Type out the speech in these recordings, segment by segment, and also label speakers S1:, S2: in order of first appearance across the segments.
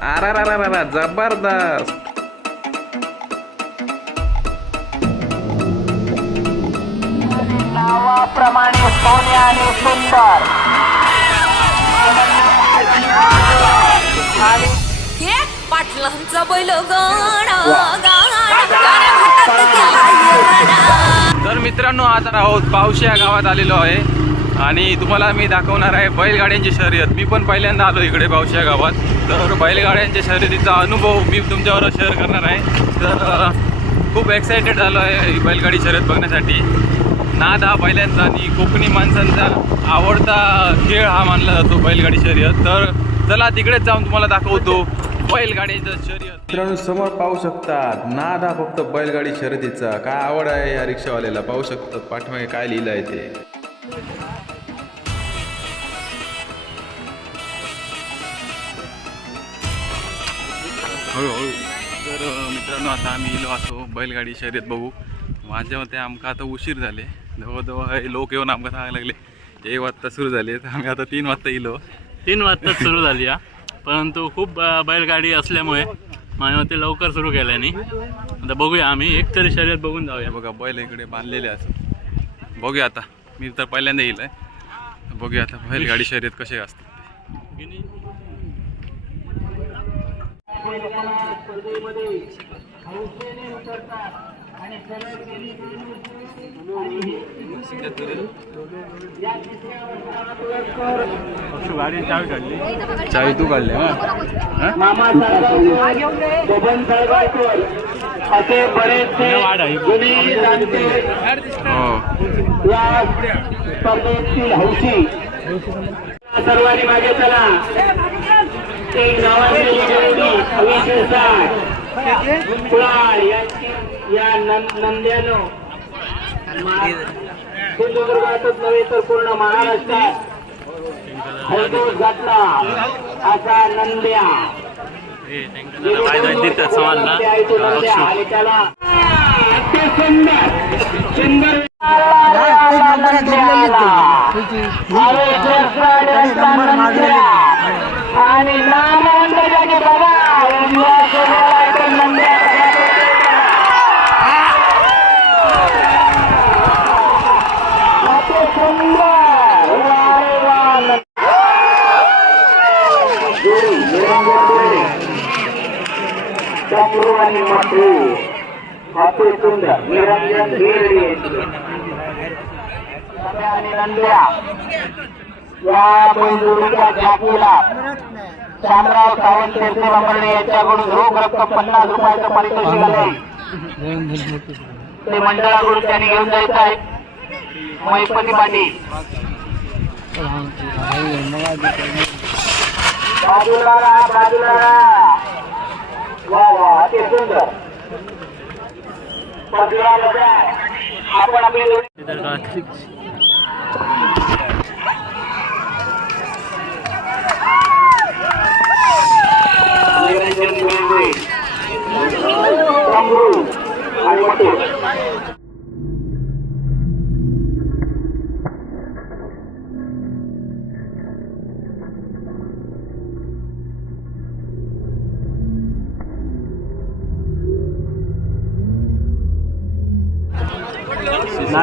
S1: अरा जबरदस्त.
S2: नावाप्रमाणे सोने आणि सुंदर.
S3: पाटलांचा बैल.
S1: तर मित्रांनो आता आहोत पावशी या गावात आलेलो आहे. आणि तुम्हाला मी दाखवणार आहे बैलगाड्यांची शर्यत. मी पण पहिल्यांदा आलो इकडे पावशा गावात. तर बैलगाड्यांच्या शर्यतीचा अनुभव मी तुमच्यावर शेअर करणार आहे. तर खूप एक्सायटेड झालो आहे ही बैलगाडी शर्यत बघण्यासाठी. नाद हा पहिल्यांदा आणि कोकणी माणसांचा आवडता खेळ हा मानला जातो बैलगाडी शर्यत. तर चला तिकडेच जाऊन तुम्हाला दाखवतो बैलगाडीचं शर्यत. मित्रांनो समोर पाहू शकतात नाद हा फक्त बैलगाडी शर्यतीचा. काय आवड आहे या रिक्षावाल्याला? पाहू शकतात पाठीमागे काय लिहिलं आहे ते? हळूहळू. तर मित्रांनो आता आम्ही इलो असो बैलगाडी शर्यत बघू. माझ्या मते आमका आता उशीर झाले. जवळजवळ हे लोक येऊन आमका सांगायला लागले एक वाजता सुरू झाले. तर आम्ही आता तीन वाजता इलो.
S4: तीन वाजता सुरू झाली हा. परंतु खूप बैलगाडी असल्यामुळे माझ्या मते लवकर सुरू केल्याने आता बघूया आम्ही एक तरी शर्यत बघून जाऊया.
S1: बघा बैल इकडे बांधलेले असं. बघूया आता. मी तर पहिल्यांदा येईल आहे बघूया आता बैलगाडी शर्यत कसे असतात ते.
S4: गाडी चावी काढली
S1: चावी तू काढले हा
S2: मामा साहेब असे बरेचसे जाणते या स्पर्धेतील हौशी सर्वांनी मागे चला एक गावातली साठ कुळाळ या नंद्यानो सिंधुदुर्गातच नव्हे तर पूर्ण महाराष्ट्रात हैदोस घातला असा नंद्या त्याला सुंदर नामांतर जागी बघा या सोन्याला नंद्या अतिसुंदर वा रे वा जोडी निरंजन जोडी चंद्रू आणि मथू अति सुंदर निरंजन या बैलजोडीच्या झाकीला शामराव सावंत तेरसे वापरणे यांच्याकडून रोख रक्कम पन्नास रुपयाचं पारितोषिक आलंय ते मंडळाकडून त्यांनी घेऊन जायचं आहे मैपती पाटील बाजूला वा वा अति सुंदर आपण आपली जोडी निरंजन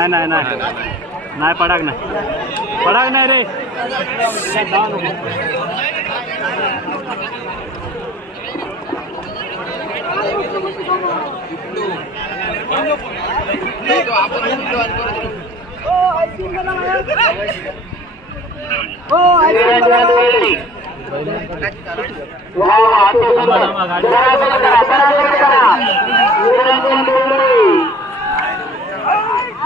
S4: नाही नाही नाही. नाही पडाक नाही. पडाक नाही रे.
S2: वा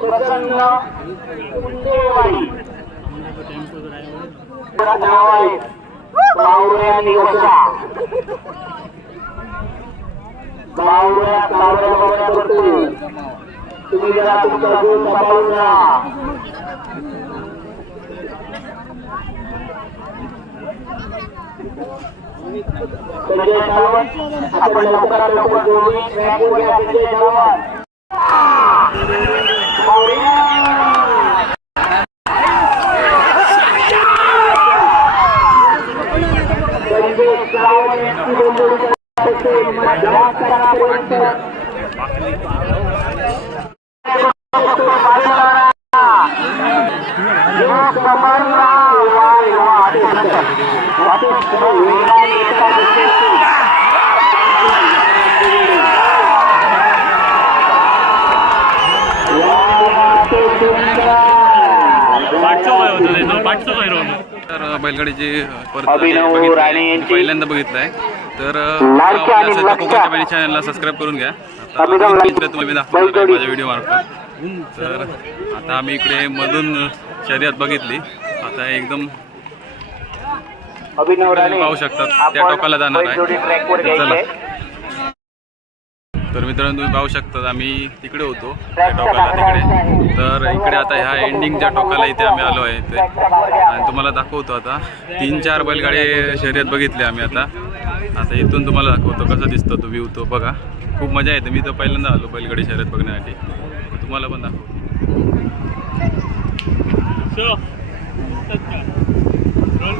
S2: प्रसन्न कुंदेवाई. नाव आहे बावरे आणि वसा बावड्या कावड्या करतो. तुम्ही जरा तुमचा आपण लवकरात लवकर जोडी ट्रॅकवर संजय सावंत संजय सावंत यांची दोन जोडी असेल. लवकरापर्यंत
S4: पाठचं काय होतं त्याचं पाठचं काय होतं
S1: तर बैलगाडीची
S2: अभिनव. राणे यांची-
S1: पहिल्यांदा बघितलंय तर. कोकणच्या चॅनलला सबस्क्राईब करून घ्या दाखवणार
S2: बैलजोडी.
S1: माझ्या व्हिडिओ मार्फत तर आता आम्ही इकडे मधून शर्यत बघितली आता एकदम पाहू शकतात त्या टोकाला जाणार आहे चला तर मित्रांनो तुम्ही पाहू शकता आम्ही तिकडे होतो त्या टोकाला तिकडे. तर इकडे आता ह्या एंडिंगच्या टोकाला इथे आम्ही आलो आहे इथे. आणि तुम्हाला दाखवतो आता. तीन चार बैलगाडी शर्यत बघितली आम्ही आता. आता इथून तुम्हाला दाखवतो कसं दिसतो तो व्ह्यू तो. बघा खूप मजा येते. मी तर पहिल्यांदा आलो बैलगाडी शर्यत बघण्यासाठी. तुम्हाला पण दाखवतो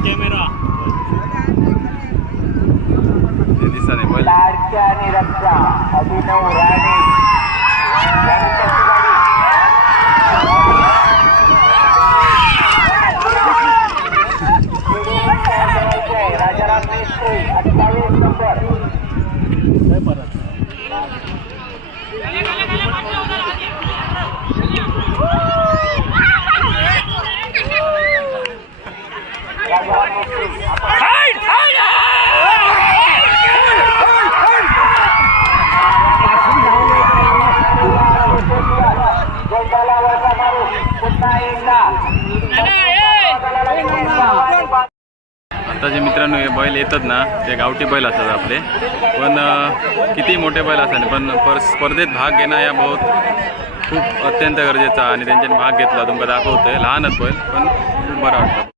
S4: कॅमेरा
S1: ते दिसत नाही बैल
S2: लाडक्या आणि रक्षा अभिनव राणे यांच्या गाडी. राजाराम मेस्त्री अठ्ठावीस नंबर राजाराम मेस्त्री गोंधाला वळसा मारून पुन्हा एकदा
S1: आता जे मित्रांनो हे बैल जे ते गावठी बैल असतात आपले. पण किती मोठे बैल असतात पण पर स्पर्धेत भाग घेणं या बहुत खूप अत्यंत गरजेचा आणि त्यांच्यानी भाग घेतला. तुमका दाखवतोय. लहानच बैल पण खूप बरं वाटतं.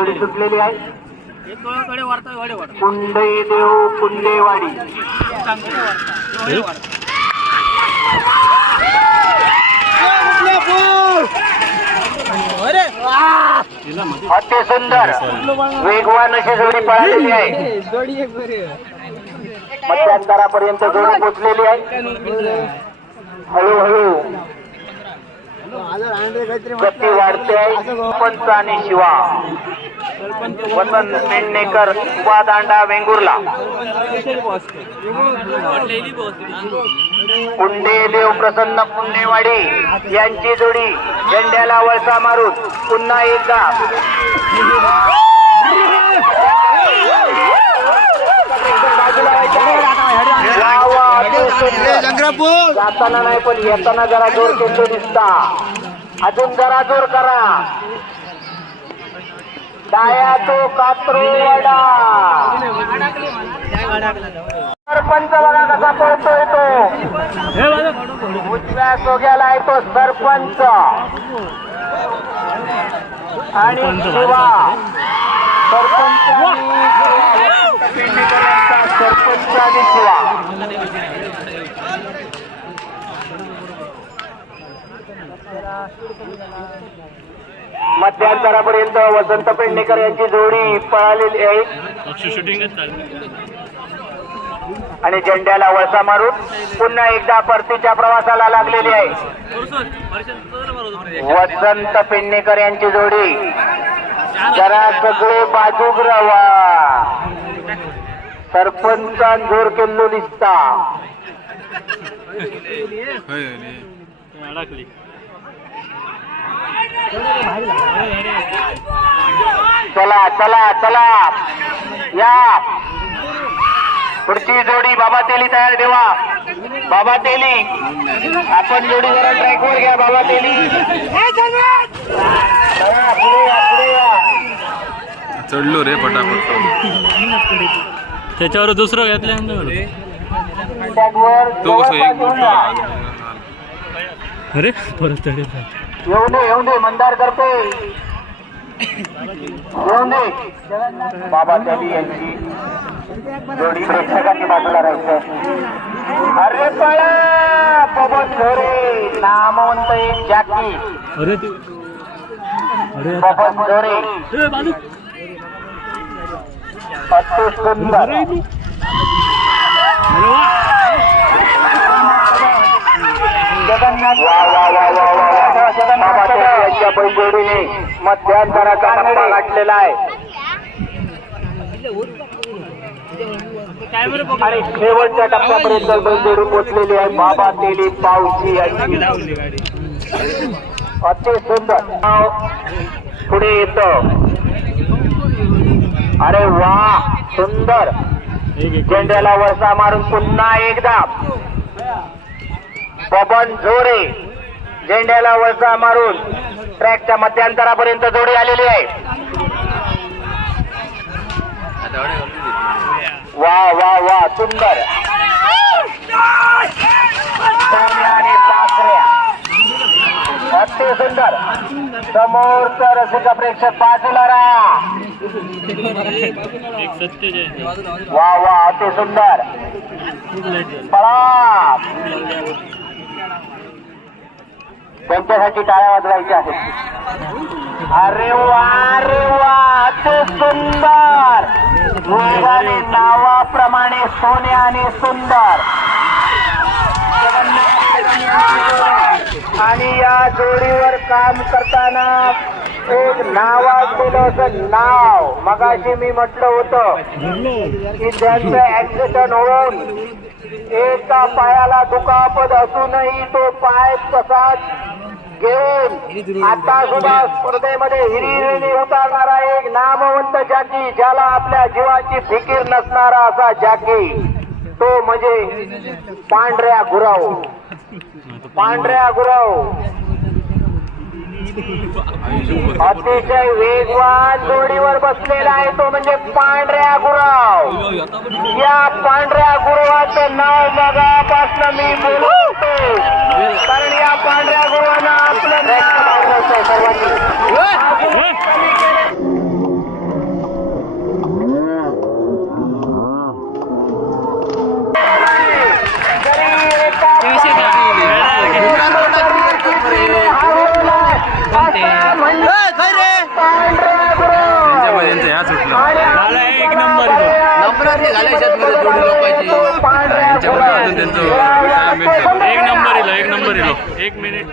S2: जोडी सुटलेली आहे. कुंडई देव कुंडेवाडी. अति सुंदर. वेगवान अशी जोडी पळालेली आहे. मध्यांतरापर्यंत जोडी पोचलेली आहे. हळूहळू गती वाढते. आहे पंच आणि शिवा. वसंत पेडणेकर उभा दांडा वेंगुर्ला. पुंडे देव प्रसन्न पुंडेवाडी यांची जोडी झेंड्याला वळसा मारून पुन्हा एकदा. जाताना नाही पण येताना जरा जोर केंद्र दिसता. अजून जरा जोर करा. डाया तो कात्रो वडा. सरपंच बघा कसा पळतोय तो उजव्या सोग्याला आहे तो सरपंच. आणि शिवा. सरपंच आणि पेडणेकरांचा सरपंच आणि शिवा मध्यांतरापर्यंत वसंत पेडणेकर यांची जोडी पळालेली आहे. आणि झेंड्याला वळसा मारून पुन्हा एकदा परतीच्या प्रवासाला लागलेली आहे. वसंत पेडणेकर यांची जोडी. जरा सगळे बाजूक रवा सरपंचान जोर केल्लो दिसता.
S4: अडकली
S2: चला चला चला. या. पुढची जोडी बाबा तेली तयार ठेवा. बाबा तेली. आपण जोडी जरा ट्रॅकवर घ्या बाबा तेली.
S1: चढलो रे पटापट.
S4: त्याच्यावर दुसरं
S1: तो कसं एक
S2: या.
S4: अरे परत चढेल
S2: येऊ दे येऊ दे मंदार करते. येऊ दे. बाबा तेली यांची जोडी प्रेक्षकांनी बाजूला राहायचं अरे पळा पवन झोरे नामवंत जाकी. पवन झोरे
S4: ए, बाजू
S2: अति सुंदर जगन्नाथ बैलजोडीने मध्यांतराचा टप्पा गाठलेला आहे आणि शेवटच्या टप्प्यापर्यंत बैलजोडी पोचलेली आहे बाबा तेली पावशी यांची अति सुंदर पुढे येत अरे वा सुंदर. झेंड्याला वळसा मारून पुन्हा एकदा. बबन झोरे झेंड्याला वळसा मारून ट्रॅकच्या मध्यांतरापर्यंत जोडी आलेली आहे. वा वा वा सुंदर. अति सुंदर. समोरचं रसिक प्रेक्षक बाजूला राहा. वा वा अति सुंदर. पळा. त्यांच्यासाठी टाळ्या वाजवायच्या आहेत. अरे वा वा सुंदर. मुलगाने नावाप्रमाणे सोने आणि सुंदर. आणि या जोडीवर काम करताना एक नावाजलेलं असं नाव. मगाशी मी म्हटलं होतं की त्यांचं ऍक्सिडेंट होऊन एका पायाला दुखापत असूनही तो पाय कसा घेऊन आता सुद्धा स्पर्धेमध्ये हिरिहिरी उतारणारा एक नामवंत जाकी ज्याला आपल्या जीवाची फिकीर नसणारा असा जाकी तो म्हणजे पांढऱ्या गुराव. पांढऱ्या गुराव. अतिशय वेगवान जोडीवर बसलेला आहे तो म्हणजे पांढऱ्या गुराव. या पांढऱ्या गुरुवाचं नाव मगापासून मी बोलतो कारण या पांढऱ्या गुरुवानं आपलं सर्वांनी
S4: एक नंबर
S1: त्यांच्यामध्ये अजून त्यांचं
S4: इलो एक नंबर इलो एक मिनिट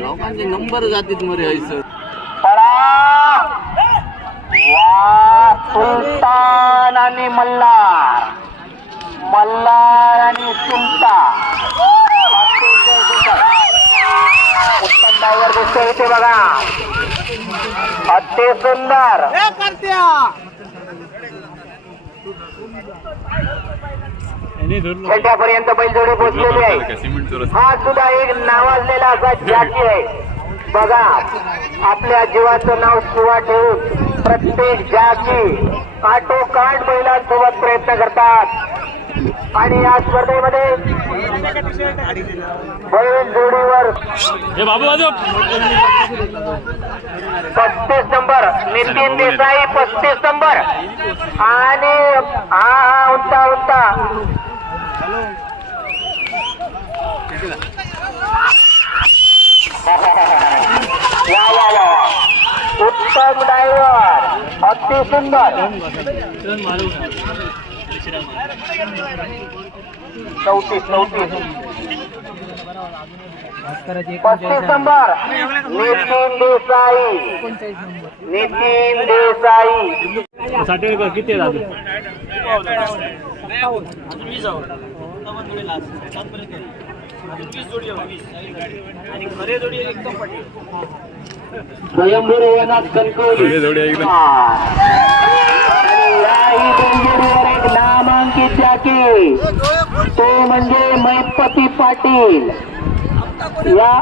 S5: लोकांचे नंबर जातील मरे हयसर
S2: सुलतान आणि मल्हार. मल्हार आणि सुंदर. उत्तम डायव्हर दिसतो इथे बघा. अति सुंदर.
S4: यांनी धरलं
S2: छेट्यापर्यंत बैलजोडी पोहोचलेली आहे हा सुद्धा एक नावाजलेला असा जाकी आहे. बघा आपल्या जीवाचं नाव शिवा ठेवून प्रत्येक जाकी काठोकाठ महिलांसोबत प्रयत्न करतात. आणि या स्पर्धेमध्ये बैल जोडीवर
S4: हे बाबू बाजू.
S2: पस्तीस नंबर नितीन देसाई पस्तीस नंबर. आणि हा हा उंचा उंचा वा वा वा उत्तम ड्रायव्हर अति सुंदर. चौतीस चौतीस पस्तीस नंबर. नितीन देसाई नितीन देसाई.
S4: साठेकर किती
S2: स्वयंभूर कणकवली एक नामांकित जाकी तो म्हणजे मैपती पाटील. या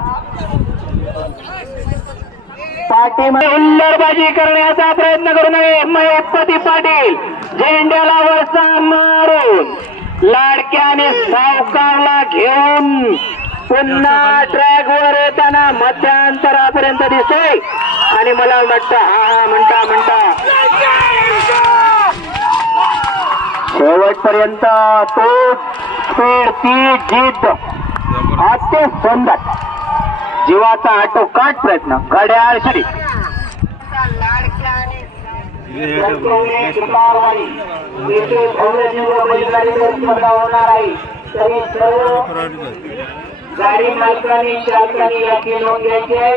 S2: पाठीमध्ये हुल्लडबाजी करण्याचा प्रयत्न करू नये मैपती पाटील झेंड्याला वळसा मारून लाडक्याने सावकारला घेऊन पुन्हा ट्रॅकवर येताना मध्यांतरापर्यंत दिसतोय. आणि मला वाटतं हा हा म्हणता म्हणता. शेवटपर्यंत तो स्पीड ती जीत. अति सुंदर जीवाचा आटोकाट प्रयत्न. घड्याळ शरी गाडी मालकांनी चालकांनी याची नोंद घ्यायची आहे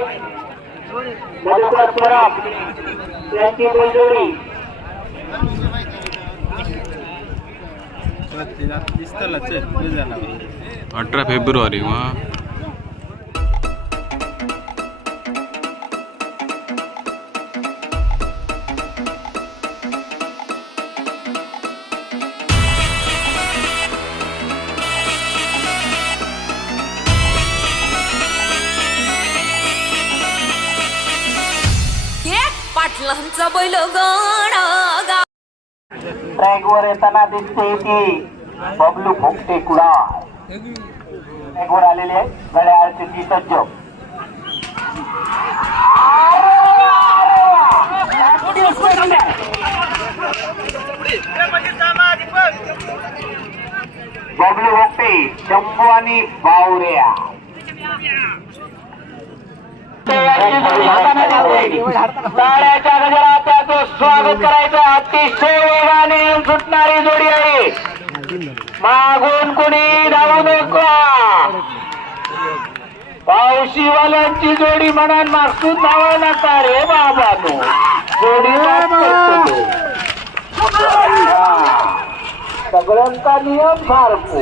S2: मधुकर परब यांची मंजुरी
S1: अठरा फेब्रुवारी मग
S3: पाटलांचा बैल गाणा
S2: ट्रॅकवर येताना दिसते ती बबलू भोगते कुडा ट्रॅकवर आलेले घड्याळचे ती सज्ज. बबलू भोगते शंभू आणि बावऱ्या. टाळ्याच्या गजरात त्याचं स्वागत करायचं. अतिशय वेगाने सुटणारी जोडी आहे. मागून कुणी धावू नका. पावशीवाल्यांची जोडी म्हणून मागसून धावू नका रे बाबा तू. जोडी सगळ्यांचा नियम सारखो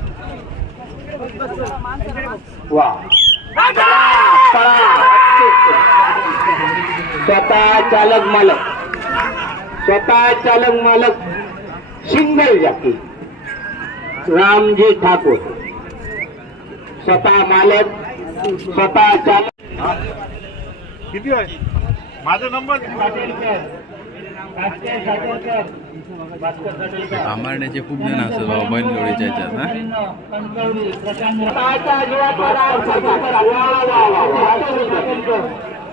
S2: वा. स्वतः चालक मालक. स्वतः चालक मालक सिंगल जाती रामजी ठाकूर. स्वतः मालक स्वतः चालक.
S6: किती आहे? माझा नंबर
S1: आंबाड्याचे खूप जण असतात बाबा बैल जोडीच्या ह्याच्यात हा?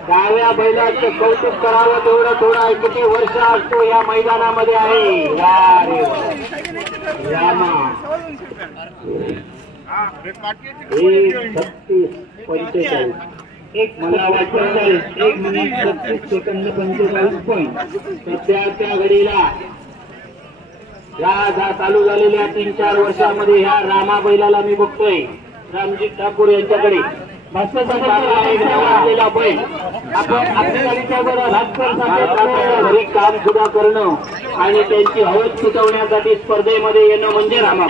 S2: डाव्या बैलाचं कौतुक करावं तेवढं थोडं किती वर्ष असतो या मैदानामध्ये आहे? पंचेचाळीस. मला वाटतं एक मिनिट छत्तीस सेकंद पंचेचाळीस पॉईंट. सध्याच्या घडीला ह्या जा चालू झालेल्या तीन चार वर्षामध्ये ह्या रामा बैलाला मी बघतोय. रामजी ठाकूर यांच्याकडे. असलेला बैल आपण घरी काम सुद्धा करणं आणि त्यांची हवस सुचवण्यासाठी स्पर्धेमध्ये येणं म्हणजे रामा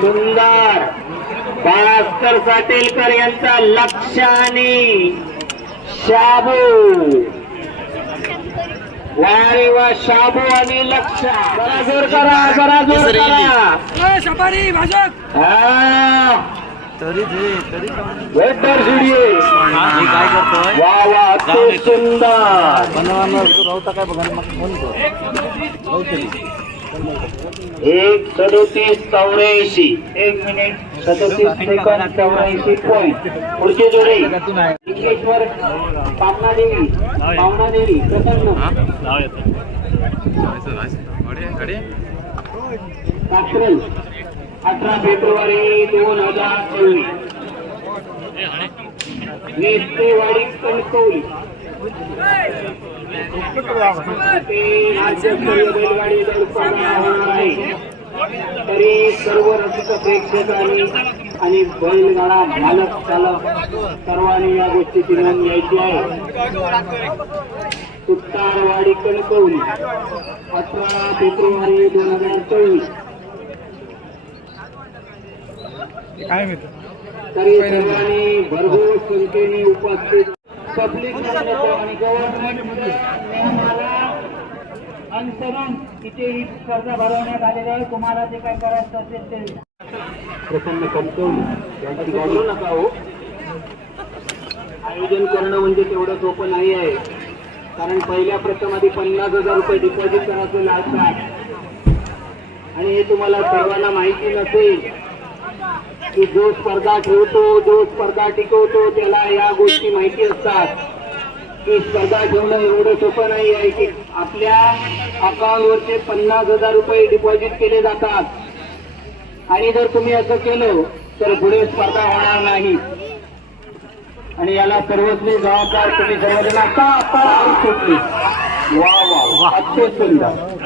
S2: सुंदर भास्कर साटेलकर यांचा लक्ष आणि शाबू. वा रे वा शाबू आणि लक्ष जरा जोर करा. जरा जोर करा हा. वेटर जुडिये.
S5: काय करतोय?
S2: वा वा अति सुंदर. एक सदोतीस चौऱ्याऐंशी. एक मिनिट. सदोतीस सेकंद चौऱ्याऐंशी पॉईंट पुढची जोडी. इंग्लेश्वर पावना देवी पावना देवी प्रसन्न अठरा फेब्रुवारी दोन हजार चोवीस. नेतेवाडी कणकवली. तरी सर्व रसिक प्रेक्षकांनी आणि बैलगाडा मालक चालक सर्वांनी या गोष्टीची नोंद घ्यायची आहे. सुतारवाडी कणकवली अठरा फेब्रुवारी दोन हजार चोवीस. तरी सर्वांनी भरघोस संख्येने उपस्थित पब्लिक आणि गव्हर्नमेंट नियमाला अनुसरून तिथे ही स्पर्धा भरवण्यात आलेली आहे. तुम्हाला जे काय करायचं असेल ते प्रसन्न कणकवली यांची नका हो. आयोजन करणं म्हणजे तेवढं सोपं नाही आहे. कारण पहिल्या प्रथम आधी पन्नास हजार रुपये डिपॉझिट करायचं लागतात आणि हे तुम्हाला सर्वांना माहिती नसेल की जो स्पर्धा ठेवतो जो स्पर्धा टिकवतो त्याला या गोष्टी माहिती असतात. की स्पर्धा ठेवणं एवढं सोपं नाही आहे की आपल्या अकाउंटवरचे पन्नास हजार रुपये डिपॉझिट केले जातात. आणि जर तुम्ही असं केलं तर पुढे स्पर्धा होणार नाही. आणि याला सर्वस्वी जबाबदार तुम्ही सर्वजण का? आता वा वा वा. अत्यंत सुंदर.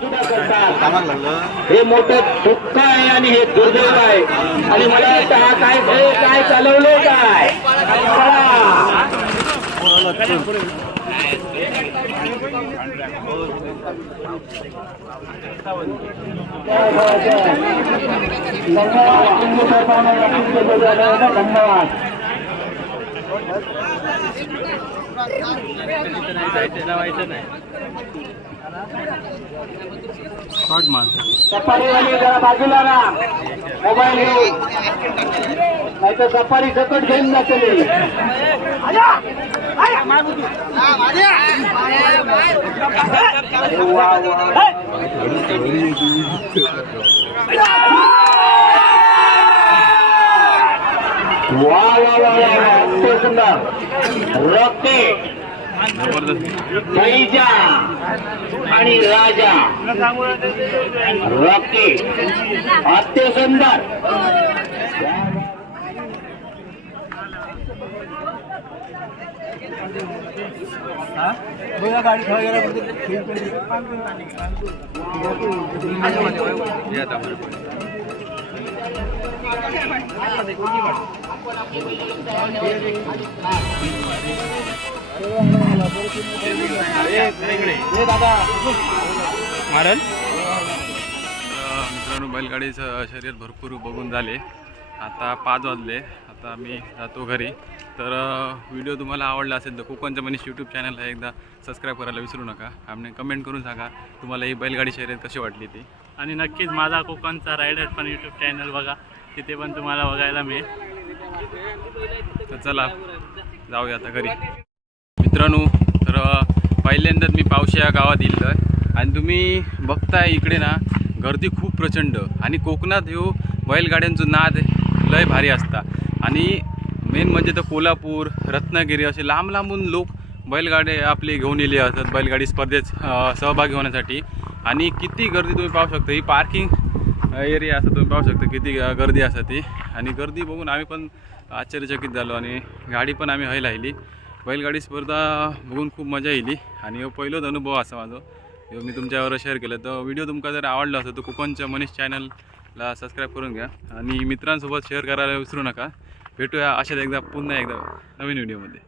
S2: सुद्धा करतात हे मोठं दुःख आहे आणि हे दुर्दैव आहे. आणि मला वाटतं हा काय हे काय चालवलं काय? चला. धन्यवाद धन्यवाद
S4: शॉर्ट मारतो
S2: सफारीवाली जरा बाजूला ना मोबाईल घेऊन नाही तर सफारी सकट घेऊन जातील वा वा वा वा सुंदर रॉके
S1: जबरदस्त.
S2: आणि राजा रक्ते अत्य सुंदर
S1: या मारल? मित्रांनो बैलगाडीचं शर्यत भरपूर बघून झाले. आता पाच वाजले. आता आम्ही जातो घरी. तर व्हिडिओ तुम्हाला आवडला असेल तर कोकणचं मनीष यूट्यूब चॅनलला एकदा सबस्क्राईब करायला विसरू नका. आणि कमेंट करून सांगा तुम्हाला ही बैलगाडी शर्यत कशी वाटली ती?
S4: आणि नक्कीच माझा कोकणचा रायडर पण यूट्यूब चॅनल बघा. तिथे पण तुम्हाला बघायला मिळेल.
S1: तर चला जाऊया आता घरी. मित्रांनो तर पहिल्यांदाच मी पावशी या गावात येईल आणि तुम्ही बघताय इकडे ना गर्दी खूप प्रचंड. आणि कोकणात ह्यो बैलगाड्यांचं नाद लय भारी असता. आणि मेन म्हणजे तर कोल्हापूर रत्नागिरी असे लांब लांबून लोक बैलगाडे आपले घेऊन येले असतात बैलगाडी स्पर्धेत सहभागी होण्यासाठी. आणि किती गर्दी तुम्ही पाहू शकता ही पार्किंग एरिया असं तुम्ही पाहू शकता किती गर्दी असा ती. आणि गर्दी बघून आम्ही पण आश्चर्यचकित झालो आणि गाडी पण आम्ही हय लायली. बैलगाडी स्पर्धा बघून खूप मजा येईली आणि हो पहिलोच अनुभव असा माझा. हो मी तुमच्यावर शेअर केलं. तर व्हिडिओ तुमका जर आवडला असेल तर कोकणच्या मनीष चॅनलला सबस्क्राईब करून घ्या. आणि मित्रांसोबत शेअर करायला विसरू नका. भेटूया अशाच एकदा पुन्हा एकदा नवीन व्हिडिओमध्ये